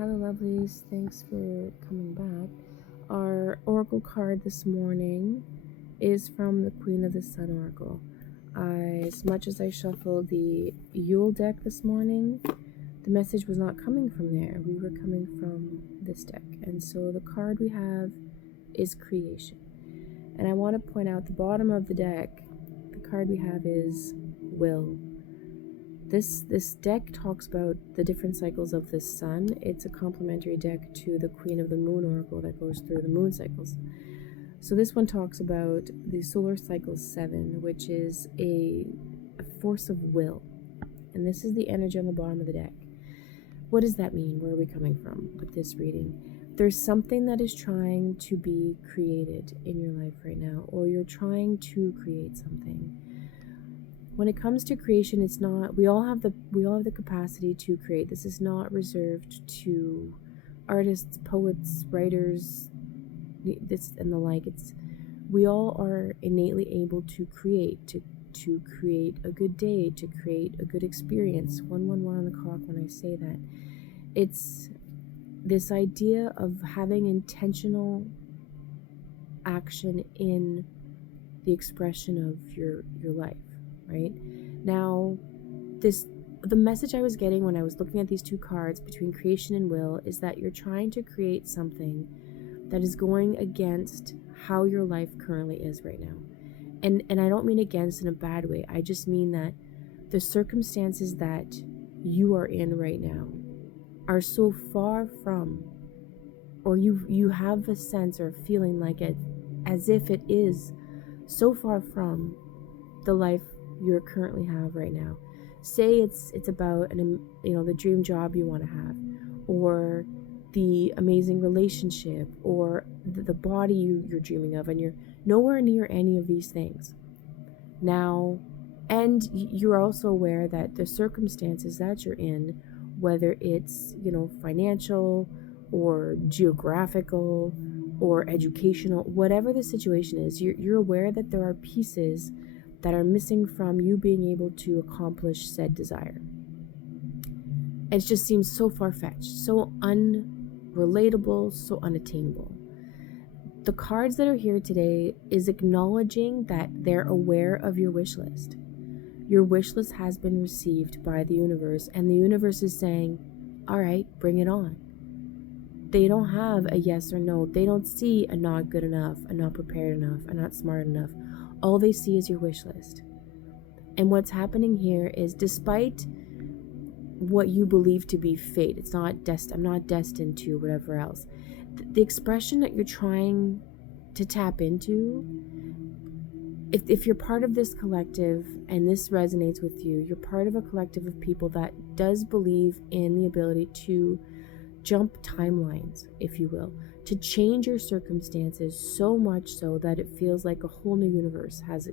Hello, lovelies. Thanks for coming back. Our oracle card this morning is from the Queen of the Sun Oracle. As much as I shuffled the Yule deck this morning, the message was not coming from there. We were coming from this deck. And so the card we have is creation. And I want to point out the bottom of the deck, the card we have is will. This deck talks about the different cycles of the sun. It's a complementary deck to the Queen of the Moon Oracle that goes through the moon cycles. So this one talks about the solar cycle 7, which is a force of will. And this is the energy on the bottom of the deck. What does that mean? Where are we coming from with this reading? There's something that is trying to be created in your life right now, or you're trying to create something. When it comes to creation, it's not, we all have the capacity to create. This is not reserved to artists, poets, writers, this and the like. We all are innately able to create, to create a good day, to create a good experience. 111 on the clock when I say that. It's this idea of having intentional action in the expression of your life. Right now, the message I was getting when I was looking at these two cards between creation and will is that you're trying to create something that is going against how your life currently is right now. And I don't mean against in a bad way. I just mean that the circumstances that you are in right now are so far from, or you have a sense or feeling like it, as if it is so far from the life you currently have right now. Say it's about the dream job you want to have, or the amazing relationship, or the body you're dreaming of, and you're nowhere near any of these things now. And you're also aware that the circumstances that you're in, whether it's financial or geographical or educational, whatever the situation is, you're aware that there are pieces that are missing from you being able to accomplish said desire. It just seems so far-fetched, so unrelatable, so unattainable. The cards that are here today is acknowledging that they're aware of your wish list. Your wish list has been received by the universe, and the universe is saying, all right, bring it on. They don't have a yes or no. They don't see a not good enough, a not prepared enough, a not smart enough. All they see is your wish list. And what's happening here is, despite what you believe to be fate, it's not I'm not destined to whatever else. The expression that you're trying to tap into, if you're part of this collective and this resonates with you, you're part of a collective of people that does believe in the ability to jump timelines, if you will, to change your circumstances so much so that it feels like a whole new universe has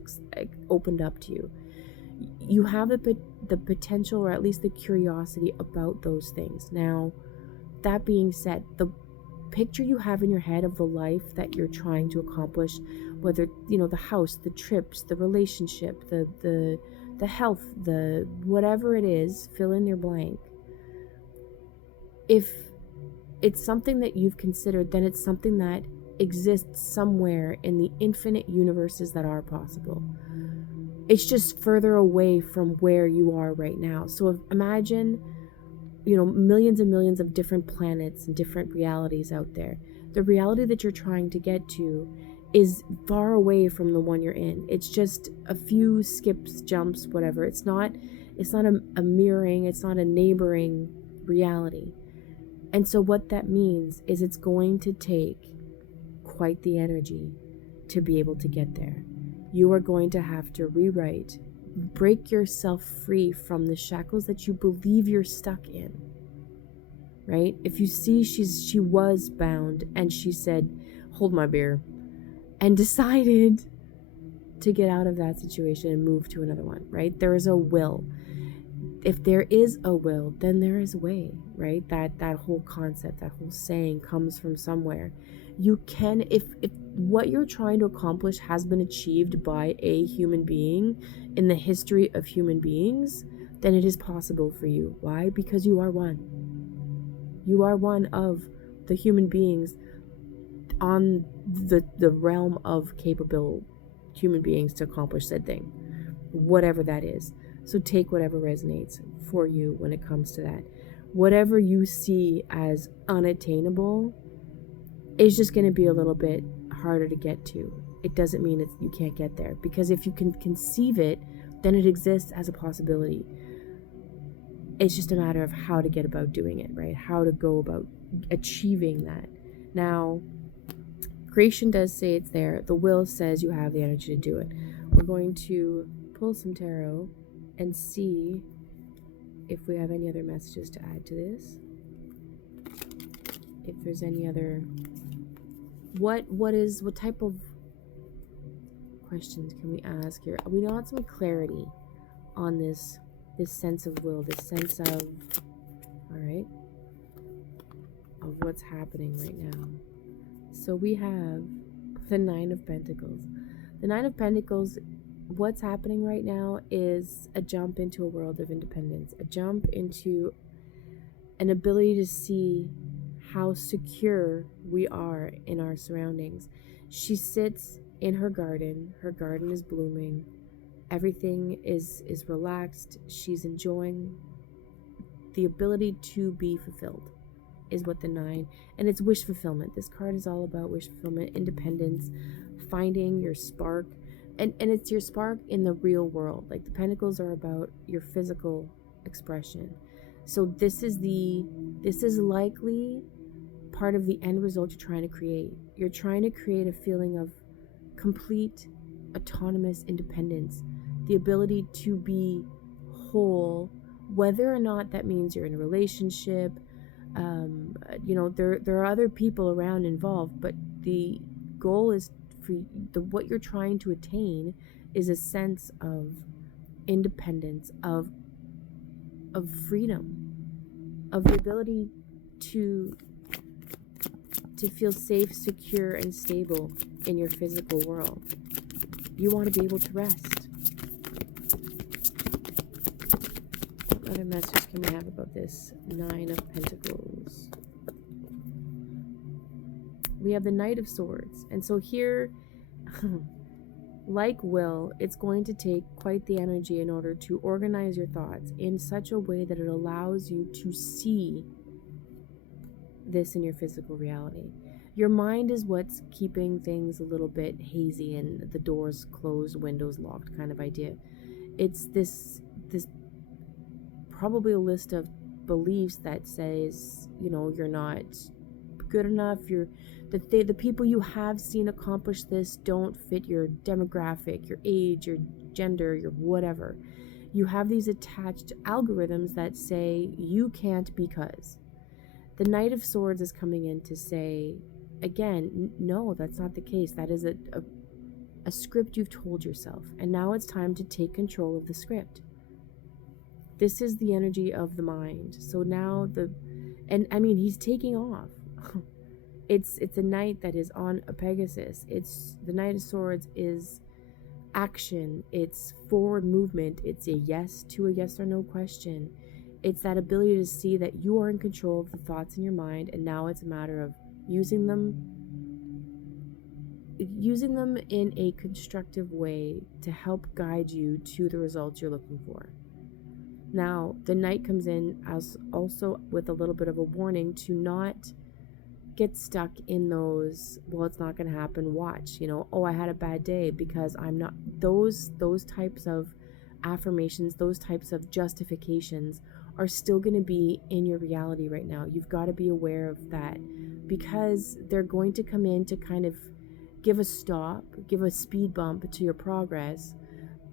opened up to you. You have the potential, or at least the curiosity about those things. Now, that being said, the picture you have in your head of the life that you're trying to accomplish, whether the house, the trips, the relationship, the health, the whatever it is, fill in your blank. If it's something that you've considered, then it's something that exists somewhere in the infinite universes that are possible. It's just further away from where you are right now. So imagine, millions and millions of different planets and different realities out there. The reality that you're trying to get to is far away from the one you're in. It's just a few skips, jumps, whatever. It's not a mirroring, it's not a neighboring reality. And so what that means is it's going to take quite the energy to be able to get there. You are going to have to rewrite, break yourself free from the shackles that you believe you're stuck in, right? If you see she was bound and she said, hold my beer, and decided to get out of that situation and move to another one, right? There is a will. If there is a will, then there is a way, right? That whole concept, that whole saying comes from somewhere. You can, if what you're trying to accomplish has been achieved by a human being in the history of human beings, then it is possible for you. Why? Because you are one. You are one of the human beings on the realm of capable human beings to accomplish said thing, whatever that is. So take whatever resonates for you when it comes to that. Whatever you see as unattainable is just going to be a little bit harder to get to. It doesn't mean you can't get there, because if you can conceive it, then it exists as a possibility. It's just a matter of how to get about doing it, right? How to go about achieving that. Now, creation does say it's there. The will says you have the energy to do it. We're going to pull some tarot and see if we have any other messages to add to this. If there's any other... What type of questions can we ask here? We want some clarity on this sense of will, this sense of, all right, of what's happening right now. So we have the Nine of Pentacles. The Nine of Pentacles, what's happening right now is a jump into a world of independence, a jump into an ability to see how secure we are in our surroundings. She sits in her garden. Her garden is blooming. Everything is relaxed. She's enjoying the ability to be fulfilled, is what the Nine, and it's wish fulfillment. This card is all about wish fulfillment, independence, finding your spark, and it's your spark in the real world. Like the Pentacles are about your physical expression. So this is likely part of the end result you're trying to create. You're trying to create a feeling of complete autonomous independence, the ability to be whole, whether or not that means you're in a relationship. There are other people around involved, but the goal is for what you're trying to attain is a sense of independence, of freedom, of the ability to feel safe, secure, and stable in your physical world. You want to be able to rest. What other message can we have about this Nine of Pentacles? We have the Knight of Swords. And so here, like will, it's going to take quite the energy in order to organize your thoughts in such a way that it allows you to see this in your physical reality. Your mind is what's keeping things a little bit hazy and the doors closed, windows locked kind of idea. It's this probably a list of beliefs that says, you're not good enough, the people you have seen accomplish this don't fit your demographic, your age, your gender, your whatever. You have these attached algorithms that say you can't because. The Knight of Swords is coming in to say, again, no, that's not the case. That is a script you've told yourself. And now it's time to take control of the script. This is the energy of the mind. So now he's taking off. It's a knight that is on a Pegasus. The Knight of Swords is action. It's forward movement. It's a yes to a yes or no question. It's that ability to see that you are in control of the thoughts in your mind, and now it's a matter of using them in a constructive way to help guide you to the results you're looking for. Now, the Knight comes in as also with a little bit of a warning to not get stuck in those, well, it's not going to happen, watch, I had a bad day because I'm not, those types of affirmations, those types of justifications are still going to be in your reality right now. You've got to be aware of that, because they're going to come in to kind of give a stop, give a speed bump to your progress,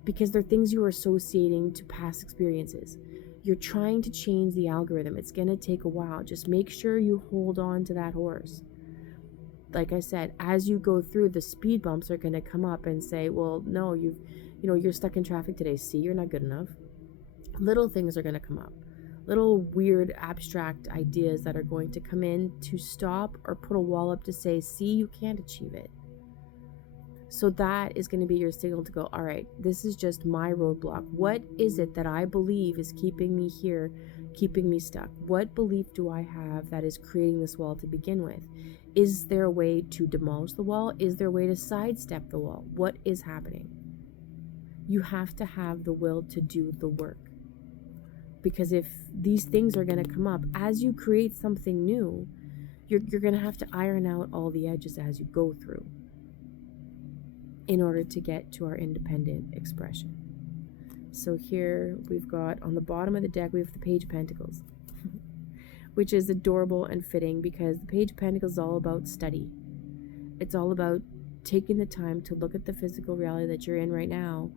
because they're things you are associating to past experiences. You're trying to change the algorithm. It's going to take a while. Just make sure you hold on to that horse. Like I said, as you go through, the speed bumps are going to come up and say, well, no, you're stuck in traffic today. See, you're not good enough. Little things are going to come up. Little weird abstract ideas that are going to come in to stop or put a wall up to say, see, you can't achieve it. So that is going to be your signal to go, all right, this is just my roadblock. What is it that I believe is keeping me here keeping me stuck? What belief do I have that is creating this wall to begin with? Is there a way to demolish the wall? Is there a way to sidestep the wall? What is happening? You have to have the will to do the work. Because if these things are going to come up, as you create something new, you're going to have to iron out all the edges as you go through in order to get to our independent expression. So here we've got, on the bottom of the deck, we have the Page of Pentacles, which is adorable and fitting because the Page of Pentacles is all about study. It's all about taking the time to look at the physical reality that you're in right now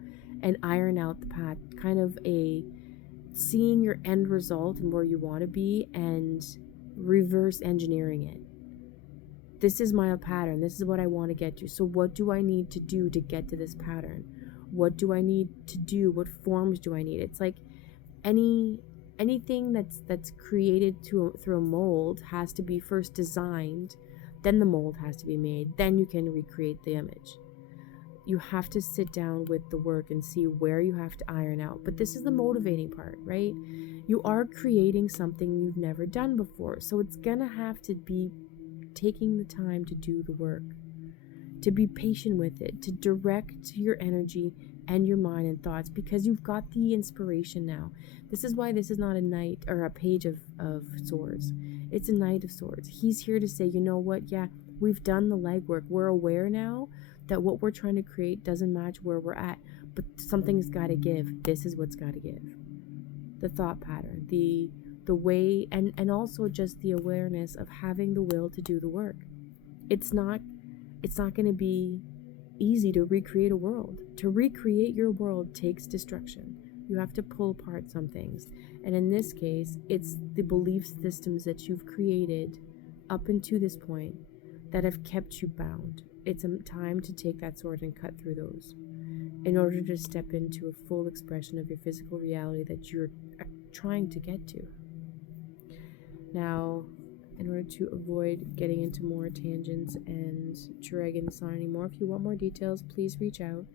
and iron out the path, kind of a seeing your end result and where you want to be and reverse engineering it. This is my pattern. This is what I want to get to. So what do I need to do to get to this pattern? What do I need to do? What forms do I need? It's like anything that's created through a mold has to be first designed, then the mold has to be made, then you can recreate the image. You have to sit down with the work and see where you have to iron out. But this is the motivating part, right? You are creating something you've never done before. So it's gonna have to be taking the time to do the work, to be patient with it, to direct your energy and your mind and thoughts, because you've got the inspiration now. This is why this is not a knight or a page of swords. It's a Knight of Swords. He's here to say, you know what? Yeah, we've done the legwork. We're aware now that what we're trying to create doesn't match where we're at, but something's got to give. This is what's got to give. The thought pattern, the way, and also just the awareness of having the will to do the work. It's not going to be easy to recreate a world. To recreate your world takes destruction. You have to pull apart some things. And in this case, it's the belief systems that you've created up until this point that have kept you bound. It's a time to take that sword and cut through those in order to step into a full expression of your physical reality that you're trying to get to. Now, in order to avoid getting into more tangents and dragging this on anymore, if you want more details, please reach out.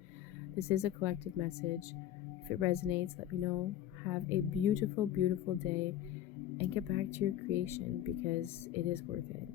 This is a collective message. If it resonates, let me know. Have a beautiful, beautiful day and get back to your creation because it is worth it.